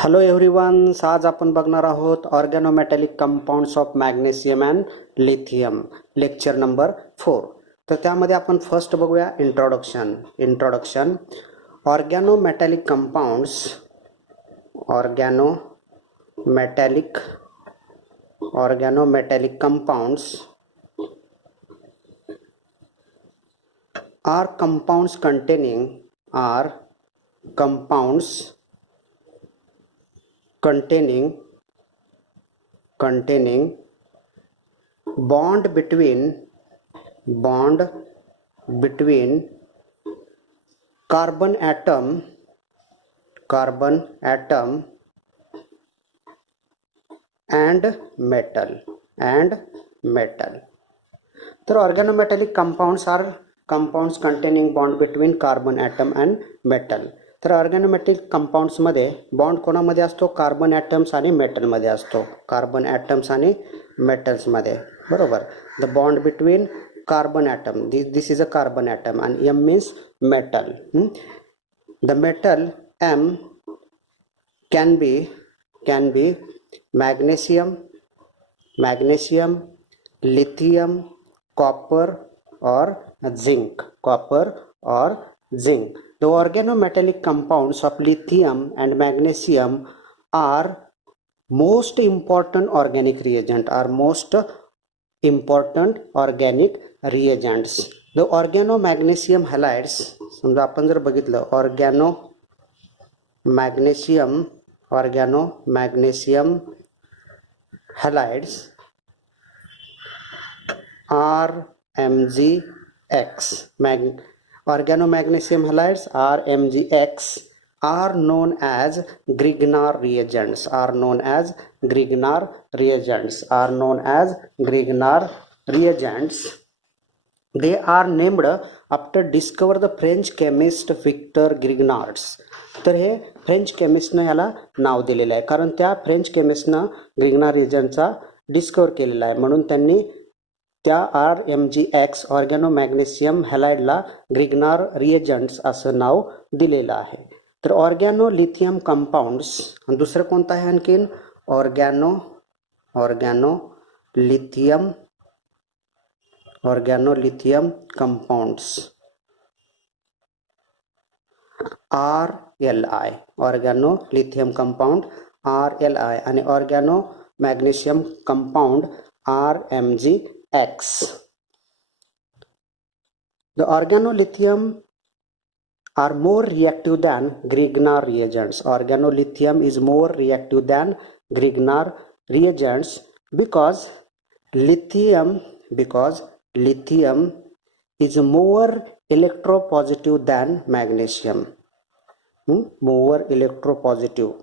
Hello everyone, आज आपण बघणार आहोत organometallic compounds of magnesium and lithium, lecture number 4. तर त्यामध्ये आपण फर्स्ट बघूया introduction. Organometallic compounds are compounds containing bond between carbon atom and metal. तर organometallic compounds are compounds containing bond between carbon atom and metal. तर organometallic कंपाऊंड्समध्ये bond कोणामध्ये असतो? Carbon atoms आणि मेटलमध्ये असतो. कार्बन ॲटम्स आणि मेटल्समध्ये, बरोबर. The bond between carbon atom, this is a carbon atom and M means metal. The metal M can be magnesium, lithium, copper or zinc. The organometallic compounds of lithium and magnesium are most important organic reagents. The organomagnesium halides, समजा आपण जर बघितलं organomagnesium halides RMgX, organomagnesium halides RMgX are known as Grignard reagents. They are named after discover the French chemist Victor Grignard. तर हे French केमिस्टनं ह्याला नाव दिलेलं आहे, कारण त्या फ्रेंच केमिस्टनं ग्रिग्नार रिएजंटचा डिस्कवर केलेला आहे, म्हणून त्यांनी त्या RMgX ऑर्गॅनोमॅग्नेशियम हॅलाइडला ग्रिग्नार रिएजंट्स असं नाव दिलेलं आहे. तर ऑर्गॅनोलिथियम कंपाऊंड्स, दुसरं कोणतं आहे आणखीन? ऑर्गॅनोलिथियम कंपाऊंड्स RLI, ऑर्गॅनोलिथियम कंपाऊंड RLI आणि ऑर्गॅनोमॅग्नेशियम compound RMgX. The organolithium are more reactive than Grignard reagents. Organolithium is more reactive than Grignard reagents because lithium is more electropositive than magnesium. More electropositive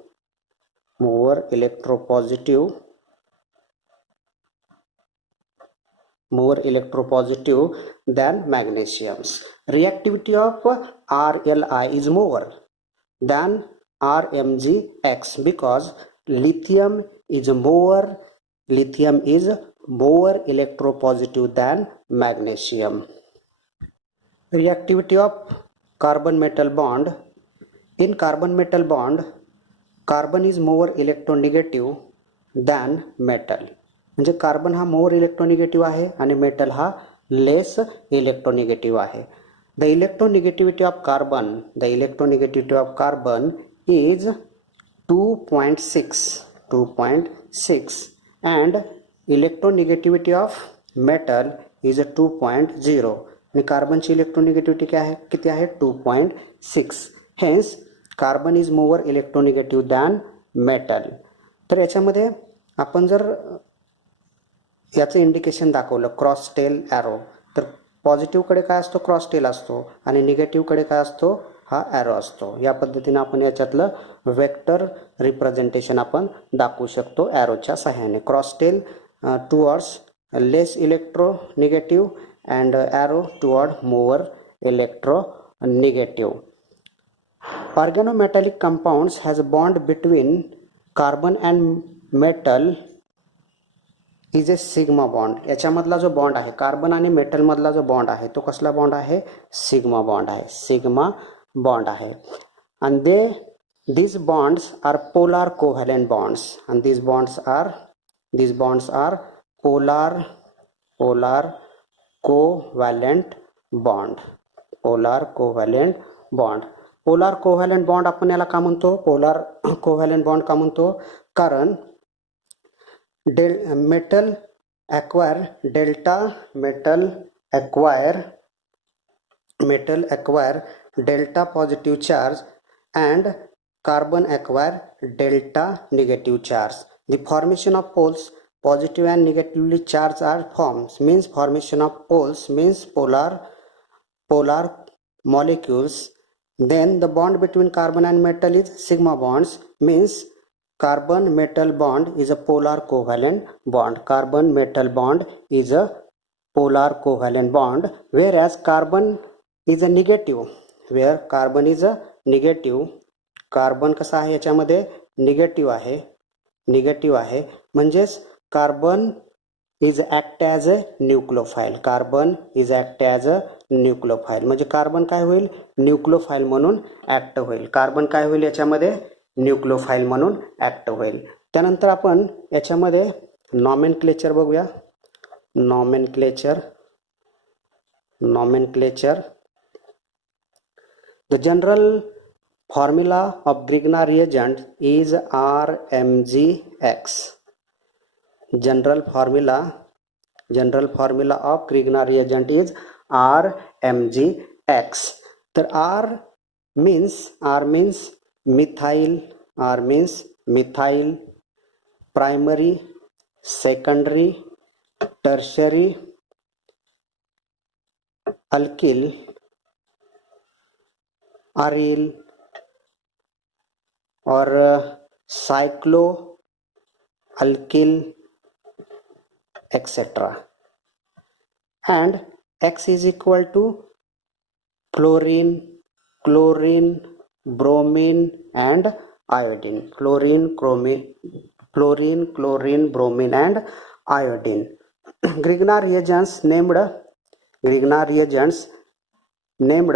than magnesiums. Reactivity of RLI is more than RMgX because lithium is more electropositive than magnesium. Reactivity of carbon metal bond. In carbon metal bond, carbon is more electronegative than metal. म्हणजे carbon हा मोर इलेक्ट्रोनिगेटिव्ह आहे आणि metal हा less electronegative आहे. The electronegativity of carbon is 2.6 and electronegativity of metal is 2.0 आणि कार्बनची electronegativity किती आहे? 2.6. Hence carbon is more electronegative than metal. तर याच्यामध्ये आपण जर याचं इंडिकेशन दाखवलं क्रॉस टेल ॲरो, तर पॉझिटिव्हकडे काय असतो? क्रॉस टेल असतो आणि निगेटिव्हकडे काय असतो? हा ॲरो असतो. या पद्धतीने आपण याच्यातलं वेक्टर रिप्रेझेंटेशन आपण दाखवू शकतो ॲरोच्या सहाय्याने. Cross tail towards less electronegative and arrow toward more electronegative. Organometallic compounds has a bond between carbon and metal is a sigma bond. याच्यामधला जो बॉन्ड आहे, कार्बन आणि मेटल मधला जो बॉन्ड आहे, तो कसला बॉन्ड आहे? सिग्मा बॉन्ड आहे. आणि these bonds are polar covalent bonds, and these bonds are polar covalent bond. polar covalent bond polar covalent bond आपण याला का म्हणतो, पोलार कोव्हॅलेंट बॉन्ड का म्हणतो, कारण metal acquire delta positive charge and carbon acquire delta negative charge. The formation of poles positive and negatively charged are forms, means formation of poles means polar molecules. Then the bond between carbon and metal is sigma bonds, means carbon metal bond is a polar covalent bond. Carbon metal bond is a polar covalent bond, whereas carbon is a negative, where carbon is a negative. Carbon कसा आहे याच्यामध्ये, negative आहे म्हणजेच carbon is act as a nucleophile. Carbon is act as a nucleophile म्हणजे carbon काय होईल, न्यूक्लियोफाईल म्हणून act होईल. कार्बन काय होईल याच्यामध्ये, न्यूक्लियोफाईल म्हणून ॲक्ट होईल. त्यानंतर आपण याच्यामध्ये नॉमेनक्लेचर बघूया. Nomenclature the general formula of Grignard reagent is RMgX. General formula of Grignard reagent is RMgX. तर R means methyl, primary, secondary, tertiary, alkyl, aryl और cyclo alkyl etcetera. End X is equal to chlorine, bromine and iodine. Chlorine, bromine and iodine. Grignard reagents named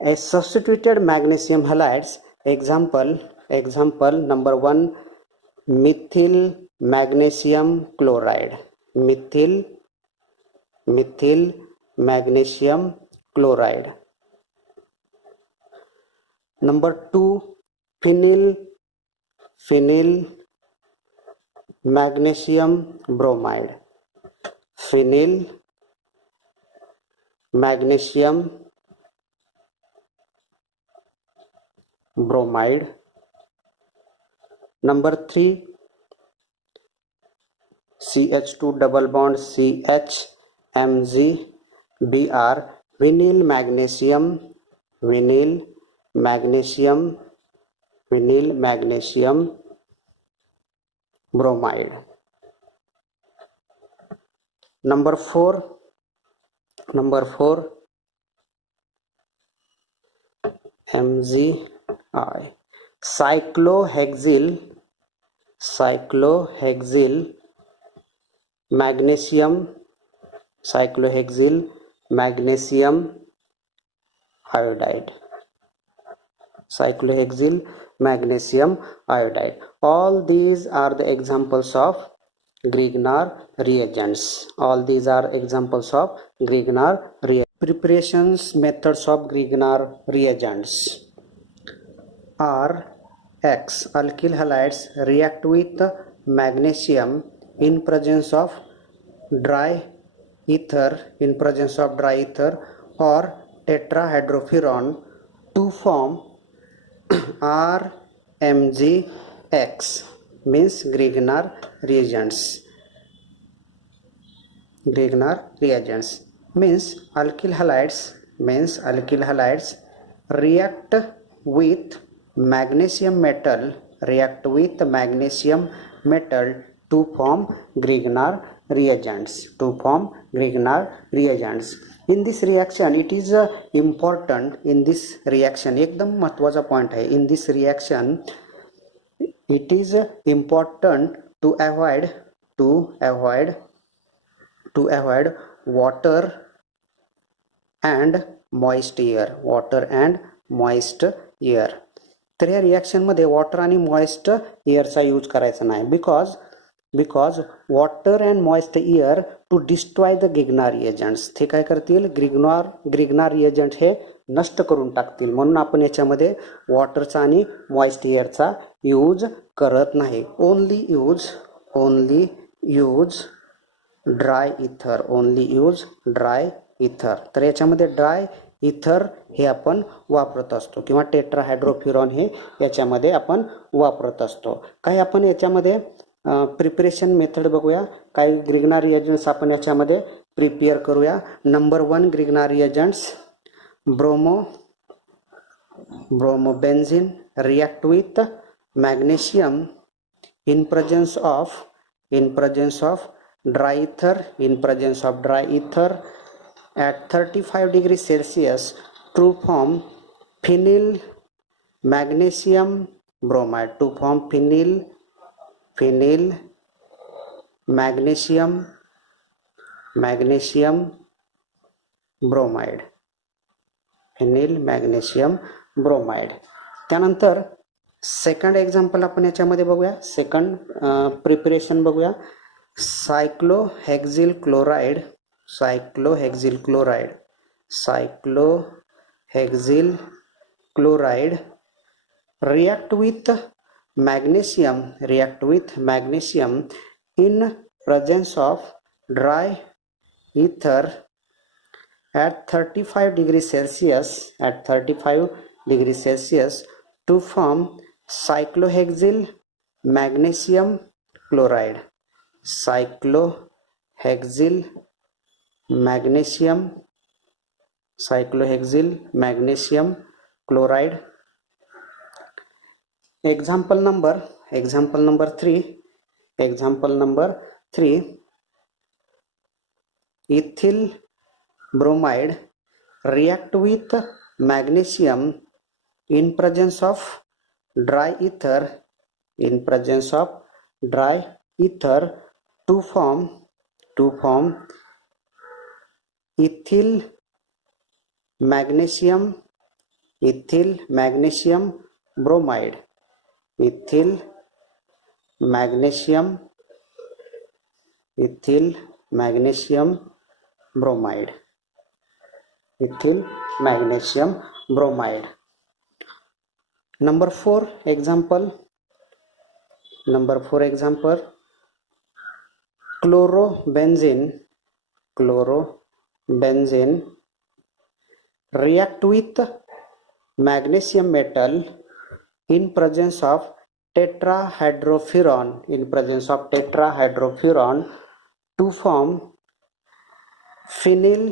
as substituted magnesium halides. Example number 1, methyl magnesium chloride. Methyl magnesium chloride. Number 2, phenyl magnesium bromide. Phenyl magnesium bromide. Number 3, CH2 double bond CH MgBr, vinyl magnesium bromide. Number 4, MgI, cyclohexyl magnesium iodide. All these are the examples of Grignard reagents. Preparations methods of Grignard reagents are: X, alkyl halides react with magnesium in presence of dry ether or tetrahydrofuran to form RMgX, means Grignard reagents. Means alkyl halides react with magnesium metal to form Grignard reagents. In this reaction, it is important, एकदम महत्वाचा point है. In this reaction, it is important to avoid water and moist air. तर या रिॲक्शनमध्ये water आणि moist एअरचा use करायचा नाही, because water and moist air to destroy the Grignard reagents, ते काय करतील, ग्रिग्नार रिएजंट हे नष्ट करून टाकतील, म्हणून आपण याच्यामध्ये वॉटरचा आणि मॉइस्ट एअरचा यूज करत नाही. ओनली यूज ड्राय इथर. तर याच्यामध्ये ड्राय इथर हे आपण वापरत असतो किंवा टेट्राहायड्रोफ्युरॉन हे याच्यामध्ये आपण वापरत असतो. काही आपण याच्यामध्ये प्रिपरेशन मेथड बघूया. काही ग्रिग्नार रिएजंट्स आपण याच्यामध्ये प्रिपेअर करूया. Number 1 Grignard reagents bromobenzene react with magnesium in presence of dry ether at 35 degrees Celsius to form phenyl magnesium bromide, phenyl magnesium bromide. त्यानंतर सेकंड एक्झाम्पल आपण याच्यामध्ये बघूया. सेकंड प्रिपरेशन बघूया. सायक्लोहेक्झिल chloride react with magnesium in presence of dry ether at 35 degrees Celsius to form cyclohexyl magnesium chloride. cyclohexyl magnesium chloride. Example number 3 ethyl bromide react with magnesium in presence of dry ether to form ethyl magnesium bromide. ethyl magnesium bromide. Number 4 example chlorobenzene react with magnesium metal in presence of tetrahydrofuran to form phenyl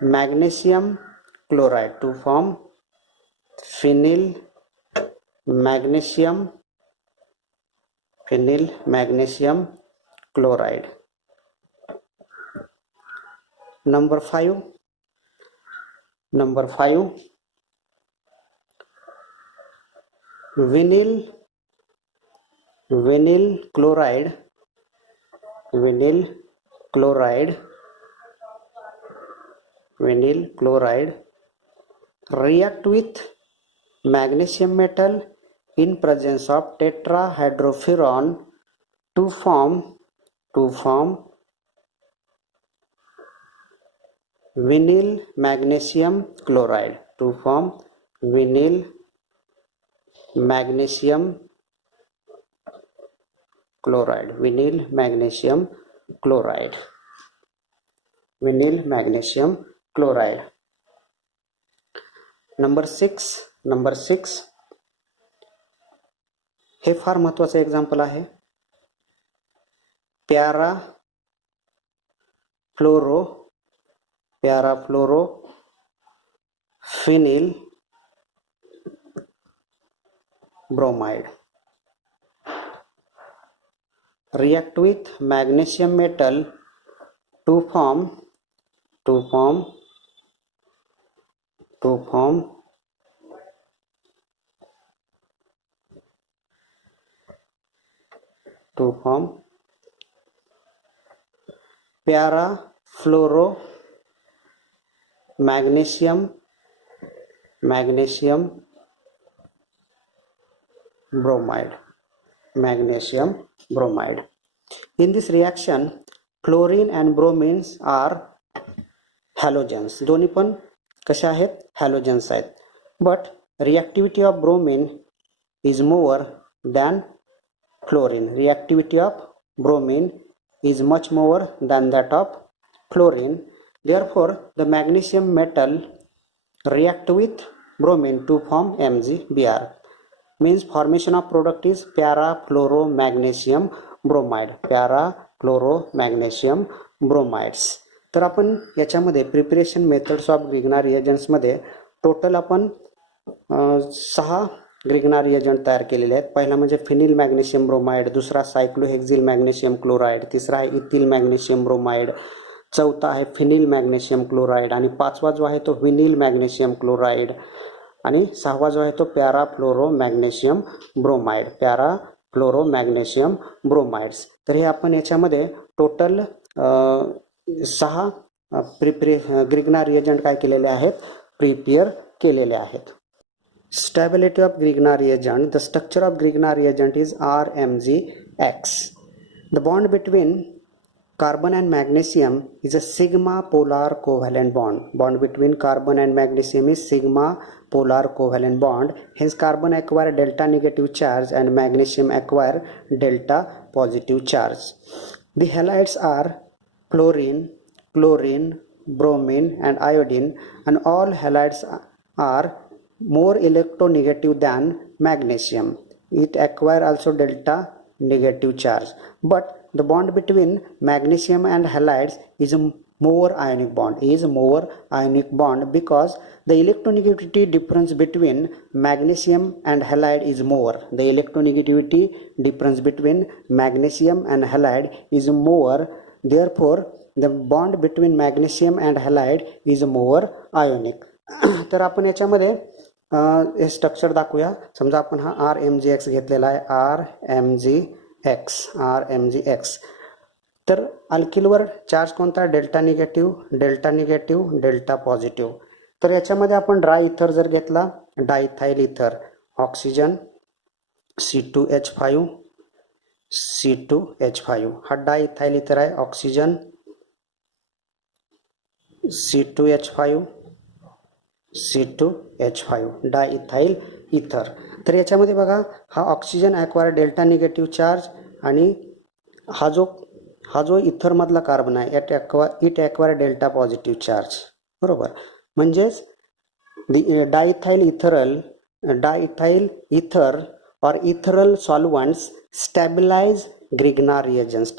magnesium chloride. phenyl magnesium chloride. Number 5 vinyl chloride react with magnesium metal in presence of tetrahydrofuran to form vinyl magnesium chloride. vinyl magnesium chloride. Number 6 हे फार महत्वाचं example आहे. पॅराफ्लोरो phenyl bromide react with magnesium metal to form parafluoro magnesium bromide. Magnesium bromide. In this reaction, chlorine and bromines are halogens. दोन्ही पण कशा आहेत? Halogens आहेत. But reactivity of bromine is more than chlorine. Reactivity of bromine is much more than that of chlorine. Therefore, the magnesium metal react with bromine to form MgBr. Means formation of product is para-fluoromagnesium bromide. para-fluoromagnesium bromides. तर आपण याच्यामध्ये preparation methods of ग्रिग्ना रिएजंट्समध्ये total आपण 6 ग्रिग्ना reagent तयार केलेले आहेत. पहिला म्हणजे phenyl magnesium bromide, दुसरा सायक्लोहेक्झिल मॅग्नेशियम क्लोराइड, तिसरा आहे इथिल मॅग्नेशियम ब्रोमाइड, चौथा आहे फिनिल मॅग्नेशियम क्लोराइड आणि पाचवा जो आहे तो विनिल मॅग्नेशियम क्लोराइड आणि सहावा जो आहे तो पॅराफ्लोरोमॅग्नेशियम ब्रोमाइड. पॅराफ्लोरोमॅग्नेशियम ब्रोमाइड्स. तर हे आपण याच्यामध्ये टोटल 6 ग्रिग्ना रिएजंट काय केलेले आहेत? प्रिपेअर केलेले आहेत. Stability of Grignard reagent. The structure of Grignard reagent is RMgX. The bond between carbon and magnesium is a sigma polar covalent bond. Bond between carbon and magnesium is sigma polar covalent bond. Hence carbon acquire delta negative charge and magnesium acquire delta positive charge. The halides are chlorine, bromine and iodine, and all halides are more electronegative than magnesium. It acquire also delta negative charge. But the bond between magnesium and halides is a more ionic bond, because the electronegativity difference between magnesium and halide is more. The electronegativity difference between magnesium and halide is more. Therefore, the bond between magnesium and halide is more ionic. तर आपण याच्यामध्ये हे structure दाखवूया. समजा आपण हा RMgX घेतलेला आहे. RMgX. तर अल्किलवर चार्ज कोणता? Delta negative, delta positive. तर याच्यामध्ये आपण ड्राय इथर जर घेतला, डायथाइल इथर, ऑक्सिजन C2H5 हा डायथाइल इथर आहे. ऑक्सिजन C2H5 डायइथाइल इथर. तर याच्यामध्ये बघा हा oxygen acquire delta negative charge आणि हा जो इथर मधला कार्बन आहे it acquire delta positive charge. बरोबर. म्हणजेच डायइथाइल इथर or ethyl solvents stabilize Grignard reagents.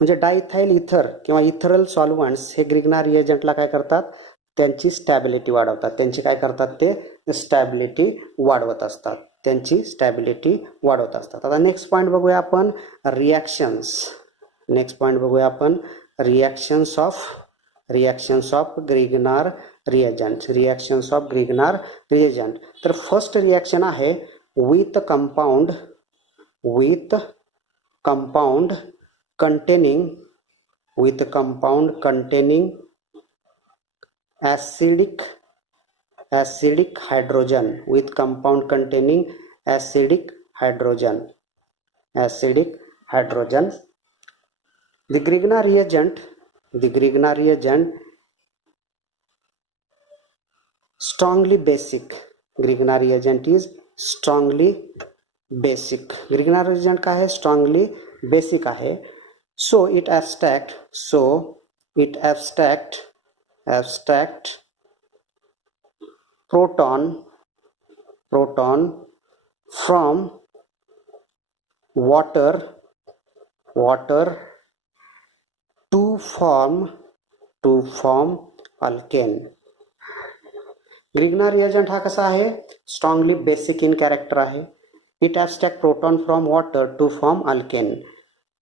म्हणजे डायइथाइल इथर किंवा इथरल सॉल्व्हंट्स हे ग्रिग्नार रिएजंटला काय करतात? त्यांची स्टॅबिलिटी वाढवतात. ते स्टॅबिलिटी वाढवत असतात. आता नेक्स्ट पॉईंट बघूया आपण रिॲक्शन्स ऑफ ग्रिग्नार रिएजंट. तर फर्स्ट रिॲक्शन आहे with compound containing acidic hydrogen. The Grignard reagent strongly basic. Grignard reagent is strongly basic. Grignard reagent का है? Strongly basic आहे. So it abstract proton from water to form alkane. Grignard reagent हा कसा आहे? Strongly basic in character आहे. It abstract proton from water to form alkane.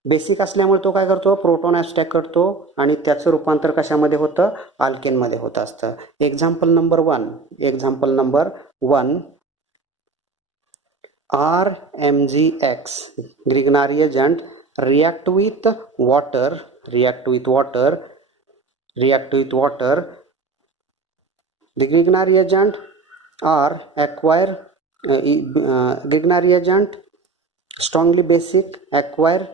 Basic असल्यामुळे तो काय करतो? प्रोटॉन ॲब्स्ट्रॅक्ट करतो आणि त्याचं रूपांतर कशामध्ये होतं? अल्केनमध्ये होत असतं. Example number 1 RMgX Grignard reagent react with water The Grignard reagent are acquire Grignard reagent strongly basic acquire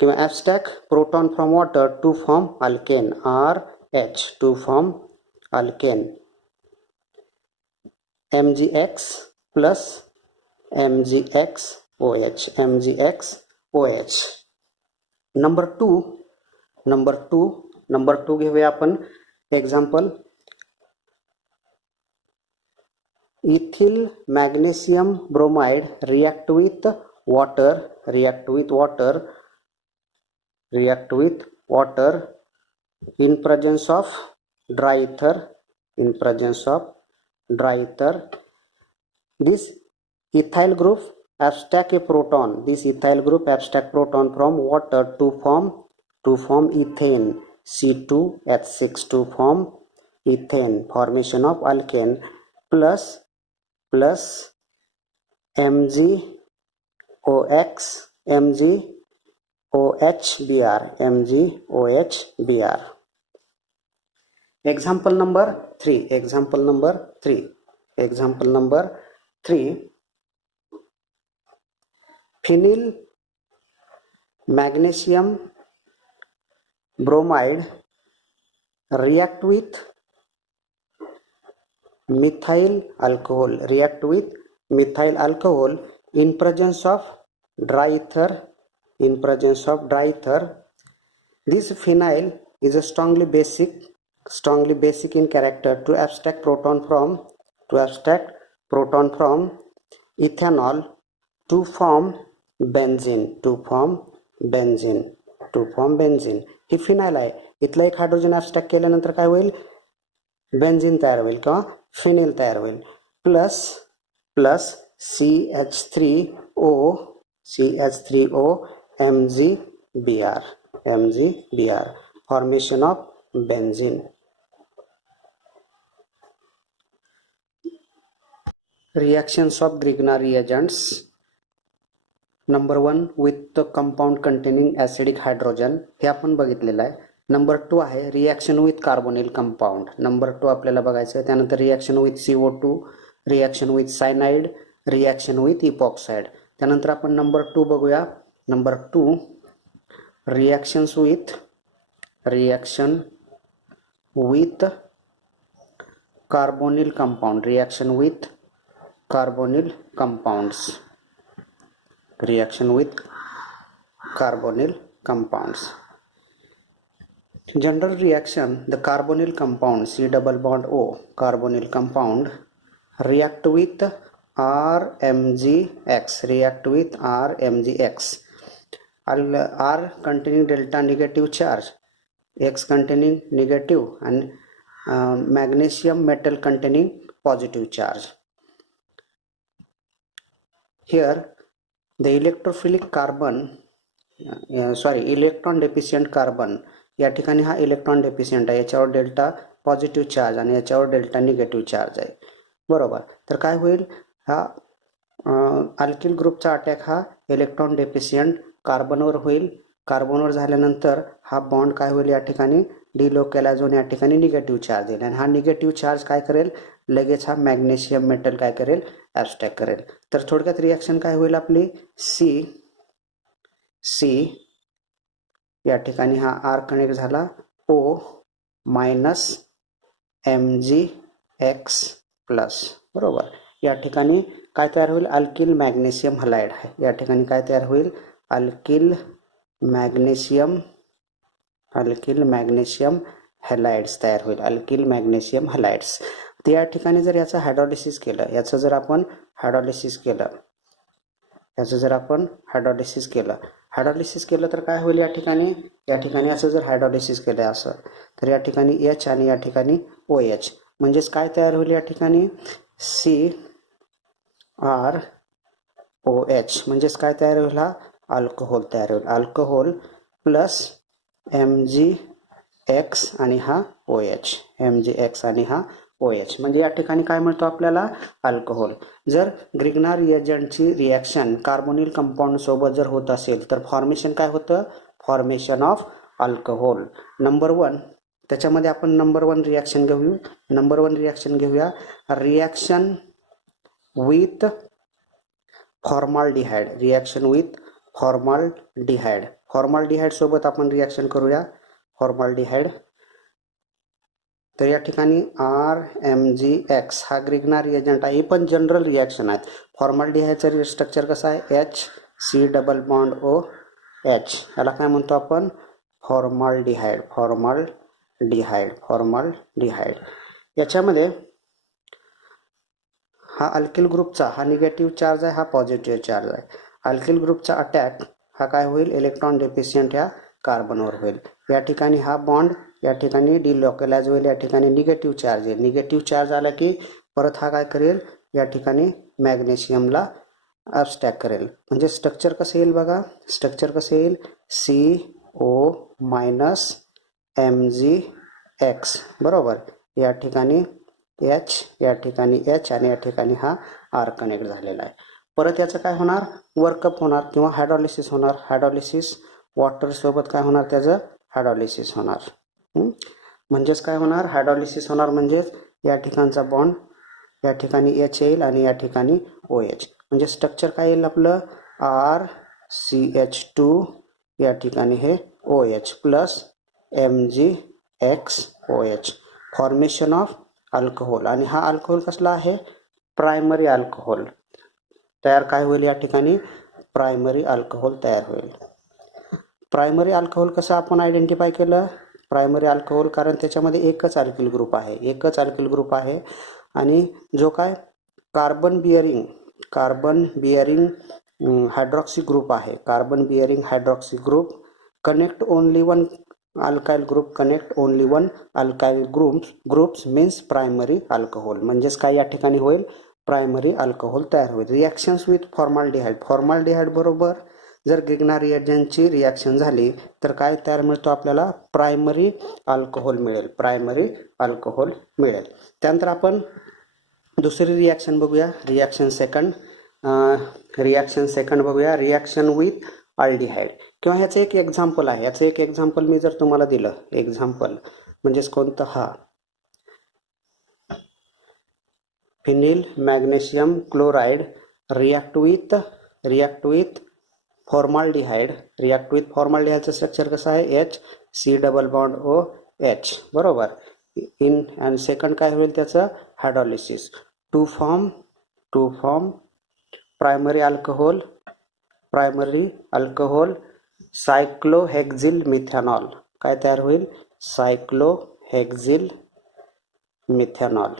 किंवा abstract proton from water to form alkane RH to form alkane MgX plus MgXOH MgXOH. Number two घेऊया आपण example. Ethyl magnesium bromide react with water in presence of dry ether. This ethyl group abstract a proton. From water to form ethane C2H6 to form ethane, formation of alkane plus MgOHBr. Example number 3. Phenyl magnesium bromide react with methyl alcohol in presence of dry ether. This phenyl is a strongly basic in character to abstract proton from ethanol to form benzene. He phenyl आहे. इथला एक hydrogen abstract केल्यानंतर काय होईल, benzene तयार होईल किंवा phenyl तयार होईल. Plus CH3O MgBr formation of benzene. Reactions of Grignard reagents. Number 1 with the compound containing acidic hydrogen, हे आपण बघितलेलं आहे. नंबर 2 आहे reaction with carbonyl compound. Number 2 आपल्याला बघायचं आहे. त्यानंतर reaction with CO2, reaction with cyanide, reaction with epoxide. त्यानंतर आपण नंबर 2 बघूया. Number 2 reaction with carbonyl compound. General reaction, the carbonyl compound C double bond O carbonyl compound react with RMgX. R containing delta negative charge, X containing negative, and magnesium metal containing positive charge. Here the electrophilic carbon electron deficient carbon या ठिकाणी हा electron deficient आहे. याच्यावर delta positive charge आणि याच्यावर delta negative charge आहे. बरोबर. तर काय होईल, हा अल्किल ग्रुपचा अटॅक हा इलेक्ट्रॉन डेफिशियंट कार्बनवर होईल. कार्बनवर झाल्यानंतर हा बॉन्ड काय होईल, या ठिकाणी डिलोकॅलाइज होऊन या ठिकाणी निगेटिव्ह चार्ज येईल. आणि हा निगेटिव्ह चार्ज काय करेल, लगेच हा मॅग्नेशियम मेटल काय करेल, ॲब्स्ट्रॅक्ट करेल. तर थोडक्यात रिॲक्शन काय होईल आपली, C या ठिकाणी हा R कनेक्ट झाला, O मायनस MgX प्लस. बरोबर. या ठिकाणी काय तयार होईल, अल्किल मॅग्नेशियम हलाइड आहे. या ठिकाणी काय तयार होईल, अल्किल मॅग्नेशियम हॅलाइड्स तयार होईल. तर या ठिकाणी जर याचं हायड्रॉलिसिस केलं, हायड्रॉलिसिस केलं तर काय होईल, या ठिकाणी असं जर हायड्रॉलिसिस केलं असं, तर या ठिकाणी H आणि या ठिकाणी OH, म्हणजेच काय तयार होईल, या ठिकाणी CrOH, म्हणजेच काय तयार होईल, हा अल्कोहोल तयार होईल. अल्कोहोल प्लस MgX आणि हा OH, म्हणजे या ठिकाणी काय म्हणतो आपल्याला, अल्कोहोल. जर ग्रिग्नार्ड रिएजंटची रिॲक्शन कार्बोनिल कंपाऊंड सोबत जर होत असेल तर फॉर्मेशन काय होतं, फॉर्मेशन ऑफ अल्कोहोल. नंबर 1 त्याच्यामध्ये आपण नंबर 1 रिॲक्शन घेऊया. रिॲक्शन विथ फॉर्माल्डिहाइड सोबत आपण रिॲक्शन करूया. फॉर्माल्डिहाइड. तर या ठिकाणी RMgX हा ग्रिग्ना रिएजंट आहे. ही पण जनरल रिॲक्शन आहे. फॉर्माल्डिहाइडचं स्ट्रक्चर कसं आहे, HC डबल बॉन्ड OH. याला काय म्हणतो आपण, फॉर्माल्डिहाइड. याच्यामध्ये हा अल्किल ग्रुपचा हा निगेटिव्ह चार्ज आहे, हा पॉझिटिव्ह चार्ज आहे. अल्किल ग्रुपचा अटॅक हा काय होईल, इलेक्ट्रॉन डेफिशियंट ह्या कार्बनवर होईल. या ठिकाणी हा बॉन्ड या ठिकाणी डिलोकलाइज होईल. या ठिकाणी निगेटिव्ह चार्ज आहे. निगेटिव्ह चार्ज आला की परत हा काय करेल, या ठिकाणी मॅग्नेशियमला अबस्टॅक करेल. म्हणजे स्ट्रक्चर कसं येईल बघा, स्ट्रक्चर कसं येईल, CO मायनस MgX बरोबर. या ठिकाणी H, या ठिकाणी H आणि या ठिकाणी हा R कनेक्ट झालेला आहे. परत याचं काय होणार, वर्कअप होणार किंवा हायड्रॉलिसिस होणार. हायड्रॉलिसिस वॉटर सोबत काय होणार, त्याचं हायड्रॉलिसिस होणार. म्हणजेच काय होणार, हायड्रॉलिसिस होणार म्हणजेच या ठिकाणचा बॉन्ड या ठिकाणी H येईल आणि या ठिकाणी OH. म्हणजे स्ट्रक्चर काय येईल आपलं, RCH2 या ठिकाणी हे OH plus MgXOH. Formation of alcohol. आणि हा अल्कोहोल कसला आहे, प्रायमरी अल्कोहोल तयार काय होईल, या ठिकाणी प्रायमरी अल्कोहोल तयार होईल. प्रायमरी अल्कोहोल कसं आपण आयडेंटिफाय केलं, प्रायमरी अल्कोहोल कारण त्याच्यामध्ये एकच अल्किल ग्रुप आहे आणि जो काय कार्बन बिअरिंग हायड्रॉक्सी ग्रुप आहे. Carbon bearing hydroxy group connect only one alkyl groups means primary alcohol. म्हणजेच काय या ठिकाणी होईल, प्रायमरी अल्कोहोल तयार होईल. रिॲक्शन्स विथ फॉर्माल्डिहाइड बरोबर जर ग्रिग्ना रिएजंटची रिॲक्शन झाली तर काय तयार मिळतो आपल्याला, प्रायमरी अल्कोहोल मिळेल. त्यानंतर आपण दुसरी रिॲक्शन बघूया. रिॲक्शन सेकंड बघूया. रिॲक्शन विथ अल्डिहाइड किंवा ह्याचं एक एक्झाम्पल आहे. याचं एक एक्झाम्पल मी जर तुम्हाला दिलं, एक्झाम्पल म्हणजेच कोणतं, हा phenyl magnesium chloride react with formaldehyde. फॉर्माल्डिहाइडचं स्ट्रक्चर कसं आहे, HC डबल बॉन्ड OH बरोबर. इन आणि सेकंड काय होईल त्याचं, hydrolysis to form primary alcohol cyclohexyl methanol. काय तयार होईल, सायक्लोहेक्झिल मिथॅनॉल.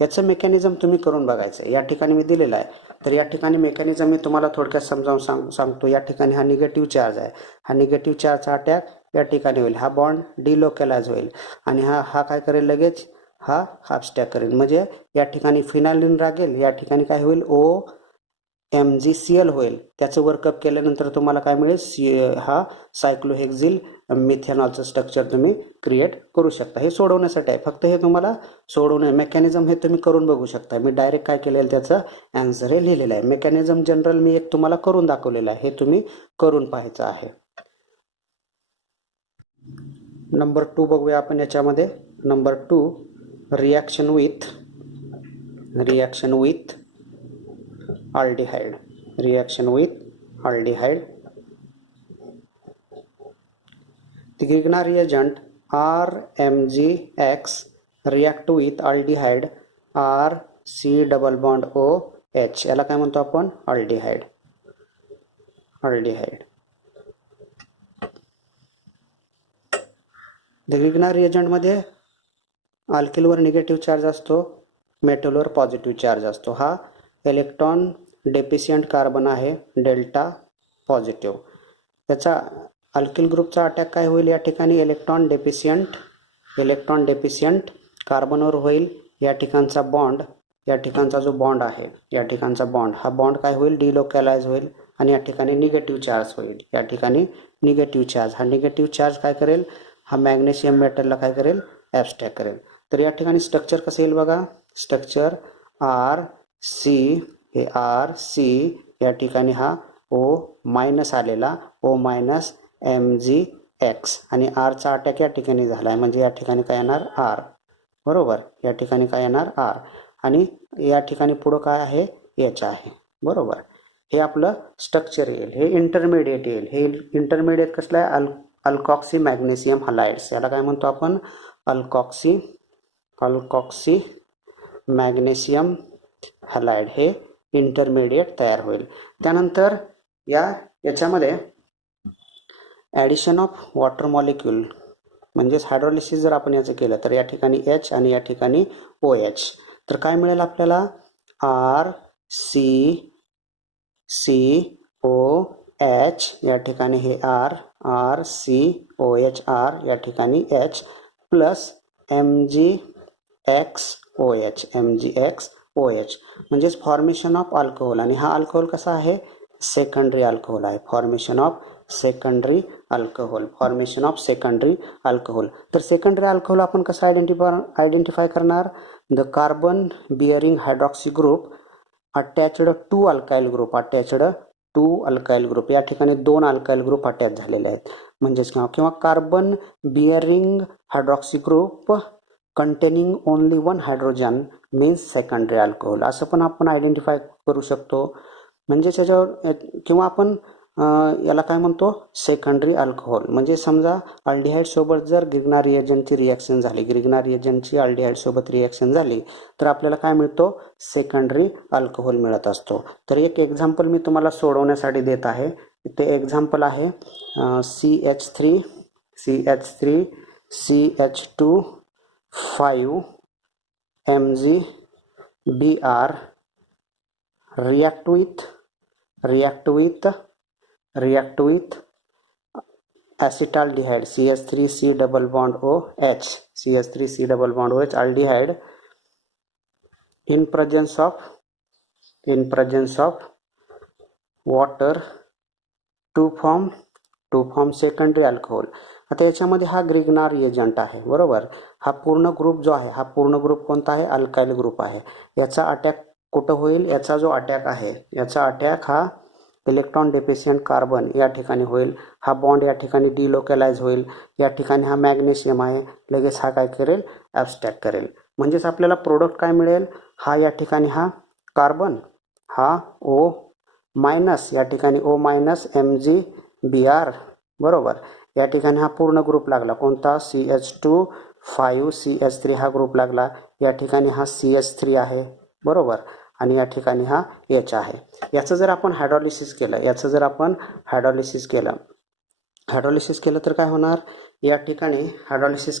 याचं मेकॅनिझम तुम्ही करून बघायचं. या ठिकाणी मी दिलेलं आहे, तर या ठिकाणी मेकॅनिझम मी तुम्हाला थोडक्यात समजावून सांगतो. या ठिकाणी हा निगेटिव्ह चार्ज आहे. हा निगेटिव्ह चार्जचा अटॅक या ठिकाणी होईल. हा बॉन्ड डिलोकलाइज होईल आणि हा काय करेल, लगेच हा अबस्टॅक करेल. म्हणजे या ठिकाणी फिनालिन लागेल. या ठिकाणी काय होईल, OMgCl होईल. त्याचं वर्कअप केल्यानंतर तुम्हाला काय मिळेल, हा सायक्लोहेक्झिल मिथेनॉलचं स्ट्रक्चर तुम्ही क्रिएट करू शकता. हे सोडवण्यासाठी आहे, फक्त हे तुम्हाला सोडवणे मेकॅनिझम हे तुम्ही करून बघू शकता. मी डायरेक्ट काय केलेलं त्याचं आन्सर हे लिहिलेलं आहे. मेकॅनिझम जनरल मी एक तुम्हाला करून दाखवलेलं आहे, हे तुम्ही करून पाहायचं आहे. नंबर 2 बघूया आपण याच्यामध्ये. Number 2 reaction with aldehyde. The Grignard reagent RMgX react with aldehyde RC double bond OH. याला काय म्हणतो आपण, अल्डिहाइड. The Grignard reagent मध्ये अल्किलवर निगेटिव्ह चार्ज असतो, मेटलवर पॉझिटिव्ह चार्ज असतो. हा इलेक्ट्रॉन डेफिशियंट कार्बन आहे, डेल्टा पॉझिटिव्ह. त्याचा अल्किल ग्रुपचा अटॅक काय होईल, या ठिकाणी इलेक्ट्रॉन डेफिशियंट कार्बनवर होईल. या ठिकाणचा जो बॉन्ड आहे, या ठिकाणचा बॉन्ड, हा बॉन्ड काय होईल, डिलोकलाइज होईल आणि या ठिकाणी निगेटिव्ह चार्ज होईल. या ठिकाणी निगेटिव्ह चार्ज, हा निगेटिव्ह चार्ज काय करेल, हा मॅग्नेशियम मेटलला काय करेल, ॲबस्ट्रॅक्ट करेल. तर या ठिकाणी स्ट्रक्चर कसं येईल बघा, स्ट्रक्चर RC, या ठिकाणी हा O मायनस आलेला, O मायनस एक्स आणि आरचा अटॅक या ठिकाणी झाला आहे, म्हणजे या ठिकाणी काय येणार आर, बरोबर. या ठिकाणी काय येणार आर आणि या ठिकाणी पुढं काय आहे एच आहे, बरोबर. हे आपलं स्ट्रक्चर येईल. हे इंटरमिडिएट येईल. हे इंटरमिडिएट कसलं आहे अल्कॉक्सी मॅग्नेशियम हलाइड्स, याला काय म्हणतो आपण अल्कॉक्सी मॅग्नेशियम हलाइड, हे इंटरमिडिएट तयार होईल. त्यानंतर याच्यामध्ये ॲडिशन ऑफ वॉटर मॉलिक्यूल म्हणजेच हायड्रोलिसिस जर आपण याचं केलं तर या ठिकाणी एच आणि या ठिकाणी ओ एच, तर काय मिळेल आपल्याला आर सी ओ एच, या ठिकाणी हे R C O H R, या ठिकाणी एच प्लस MgX OH म्हणजेच फॉर्मेशन ऑफ अल्कोहोल. आणि हा अल्कोहोल कसा आहे सेकंडरी अल्कोहोल आहे, फॉर्मेशन ऑफ सेकंडरी अल्कोहोल. तर सेकंडरी अल्कोहोल आपण कसं आयडेंटिफाय करणार, the carbon bearing hydroxy group attached to alkyl group, या ठिकाणी 2 अल्काइल ग्रुप अटॅच झालेले आहेत, म्हणजेच किंवा carbon bearing hydroxy group containing only 1 hydrogen means secondary alcohol, असं पण आपण आयडेंटिफाय करू शकतो. म्हणजे त्याच्यावर किंवा आपण याला काय म्हणतो सेकंडरी अल्कोहोल. म्हणजे समजा अल्डिहाइड सोबत जर ग्रिग्ना रिएजंटची रिॲक्शन झाली, ग्रिग्ना रिएजंटची अल्डिहाइड सोबत रिॲक्शन झाली तर आपल्याला काय मिळतो सेकंडरी अल्कोहोल मिळत असतो. तर एक एक्झाम्पल मी तुम्हाला सोडवण्यासाठी देत आहे. ते एक्झाम्पल आहे CH3 CH2 5 MgBr react with acetaldehyde CH3C double bond OH aldehyde in presence of water to form secondary alcohol. आता याच्यामध्ये हा ग्रिग्ना रिएजंट आहे, बरोबर. हा पूर्ण ग्रुप जो आहे, हा पूर्ण ग्रुप कोणता आहे अल्काइल ग्रुप आहे. याचा अटॅक कुठं होईल, याचा जो अटॅक आहे याचा अटॅक हा इलेक्ट्रॉन डेफिशियंट कार्बन या ठिकाणी होईल. हा बॉन्ड या ठिकाणी डिलोकलाइज होईल. या ठिकाणी हा मॅग्नेशियम आहे, लगेच हा काय करेल ॲब्स्ट्रॅक्ट करेल. म्हणजेच आपल्याला प्रोडक्ट काय मिळेल, हा या ठिकाणी हा कार्बन, हा O मायनस, या ठिकाणी O मायनस MgBr, बरोबर. या ठिकाणी हा पूर्ण ग्रुप लागला कोणता CH2 5 CH3 हा ग्रुप लागला. या ठिकाणी हा CH3 आहे, बरोबर. आणि या ठिकाणी हा H आहे. याचं जर आपण हायड्रॉलिसिस केलं तर काय होणार, या ठिकाणी हायड्रॉलिसिस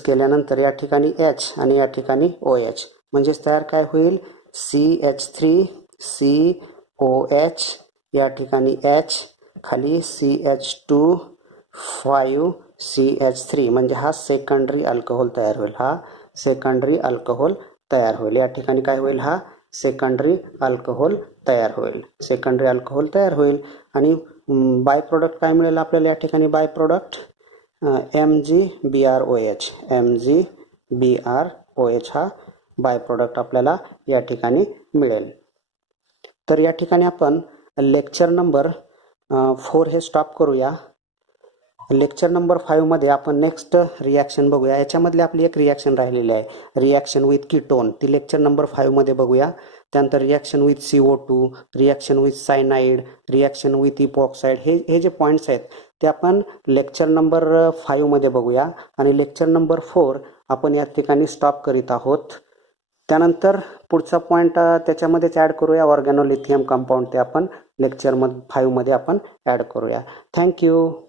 केल्यानंतर या ठिकाणी H आणि या ठिकाणी OH म्हणजेच तयार काय होईल CH3COH, या ठिकाणी H खाली CH2 5 CH3 म्हणजे हा सेकंडरी अल्कोहोल तयार होईल. या ठिकाणी काय होईल हा सेकंडरी अल्कोहोल तयार होईल. आणि बाय प्रोडक्ट काय मिळेल आपल्याला, या ठिकाणी बाय प्रोडक्ट MgBrOH हा बाय प्रोडक्ट आपल्याला या ठिकाणी मिळेल. तर या ठिकाणी आपण लेक्चर नंबर 4 हे स्टॉप करूया. लेक्चर नंबर 5 मध्ये आपण नेक्स्ट रिॲक्शन बघूया. याच्यामधली आपली एक रिॲक्शन राहिलेली आहे रिॲक्शन विथ कीटोन, ती लेक्चर नंबर 5 मध्ये बघूया. त्यानंतर reaction with CO2, reaction with cyanide, reaction with epoxide, हे जे पॉईंट्स आहेत ते आपण लेक्चर नंबर 5 मध्ये बघूया. आणि लेक्चर नंबर 4 आपण या ठिकाणी स्टॉप करीत आहोत. त्यानंतर पुढचा पॉईंट त्याच्यामध्येच ॲड करूया ऑर्गॅनोलिथियम कंपाऊंड, ते आपण लेक्चर 5 मध्ये आपण ॲड करूया. थँक्यू.